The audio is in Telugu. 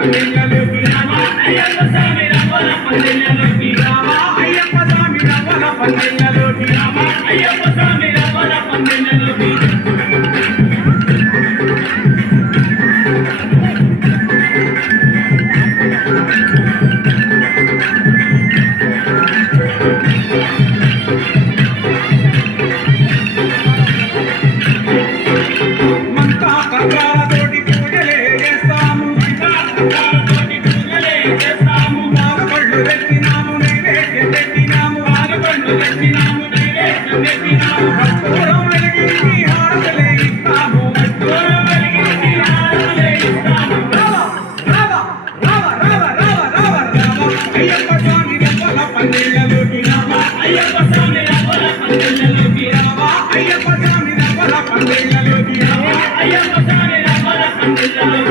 పందిళ్ళలోకి రామ అయ్యప్ప స్వామి రవ్వల పందిళ్ళలోకి రామ అయ్యప్ప స్వామి రవ్వల పందిళ్ళలోకి రామ అయ్యప్ప స్వామి రవ్వల పందిళ్ళలోకి అయ్యప్ప స్వామి రవ్వల పందిళ్ళలోకి రామ అయ్యప్ప స్వామి రవ్వల పందిళ్ళలోకి